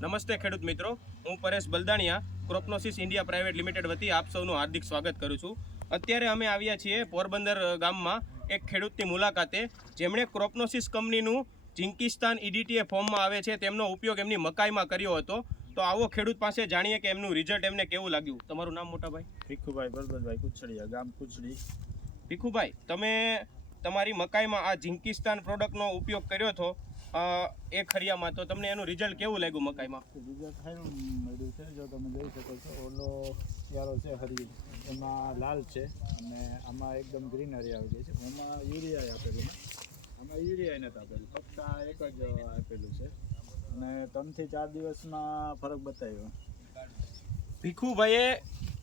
નમસ્તે ખેડૂત મિત્રો. હું Paresh Baldaniya Cropnosys India private limited વતી આપ સૌનું હાર્દિક સ્વાગત કરું છું. અત્યારે અમે આવ્યા છીએ પોરબંદર ગામમાં એક ખેડૂતની મુલાકાતે જેમણે ક્રોપનોસિસ કંપનીનું જિંકિસ્તાન ઈડીટીએ ફોર્મમાં આવે છે તેમનો ઉપયોગ એમની મકાઈમાં કર્યો હતો. તો આવો ખેડૂત પાસે જાણીએ કે એમનું રિઝલ્ટ એમને કેવું લાગ્યું. તમારું નામ મોટાભાઈ ભીખુભાઈ બળબતભાઈ કુચડીયા ગામ કુચડી ભીખુભાઈ તમે તમારી મકાઈમાં આ જિંકિસ્તાન પ્રોડક્ટનો ઉપયોગ કર્યો હતો. એ ખરિયામાં તો તમને એનું રિઝલ્ટ કેવું લાગ્યું મકાઈમાં? રિઝલ્ટ સારું મળ્યું છે. જો તમે જોઈ શકો છો ઓલો ક્યારો છે હરી એમાં લાલ છે અને આમાં એકદમ ગ્રીનરી આવી ગઈ છે. એમાં યુરિયા આપેલું છે. આમાં યુરિયા નથી આપેલું. ફક્ત આ એક જ આપેલું છે. અને ત્રણથી ચાર દિવસમાં ફરક બતાવ્યો. ભીખુભાઈએ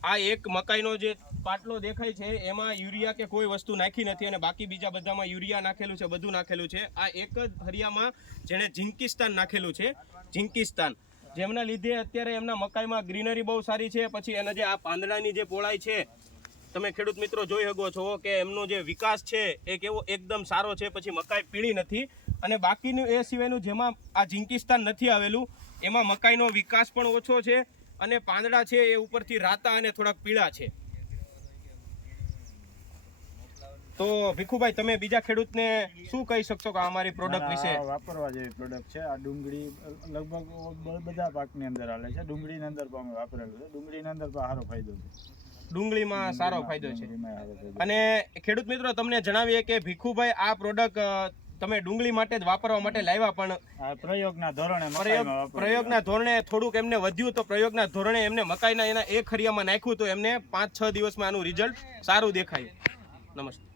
આ એક મકાઈનો જે પાટલો દેખાય છે. એમાં યુરિયા કે કોઈ વસ્તુ નાખી નથી અને બાકી બીજા બધામાં યુરિયા નાખેલું છે, બધું નાખેલું છે. આ એક જ હરિયામાં જેણે ઝિંકિસ્તાન નાખેલું છે ઝિંકિસ્તાન જેમના લીધે અત્યારે એમના મકાઈમાં ગ્રીનરી બહુ સારી છે. પછી એના જે આ પાંદડાની જે પોળાઈ છે, તમે ખેડૂત મિત્રો જોઈ શકો છો કે એમનો જે વિકાસ છે એ કેવો એકદમ સારો છે. પછી મકાઈ પીળી નથી. અને બાકીનું એ સિવાયનું જેમાં આ જિંકિસ્તાન નથી આવેલું, એમાં મકાઈનો વિકાસ પણ ઓછો છે અને પાંદડા છે એ ઉપરથી રાતા અને થોડાક પીળા છે. તો ભીખુભાઈ તમે બીજા ખેડૂતને શું કહી શકશો કે આ અમારી પ્રોડક્ટ વિશે? વાપરવા જેવી પ્રોડક્ટ છે. આ ડુંગળી લગભગ બધા પાકની અંદર હાલે છે. ડુંગળીની અંદર પણ અમે વાપરેલું છે. ડુંગળીની અંદર પણ સારો ફાયદો છે. ડુંગળીમાં સારો ફાયદો છે. અને ખેડૂત મિત્રો તમને જણાવીએ કે ભીખુભાઈ આ પ્રોડક્ટ તમે ડુંગળી માટે જ વાપરવા માટે લાવ્યા પણ પ્રયોગના ધોરણે પ્રયોગ પ્રયોગના ધોરણે થોડુંક એમને વધ્યું તો પ્રયોગના ધોરણે એમને મકાઈના એના એક ખરિયામાં નાખ્યું તો એમને પાંચ છ દિવસમાં આનું રિઝલ્ટ સારું દેખાયું. નમસ્તે.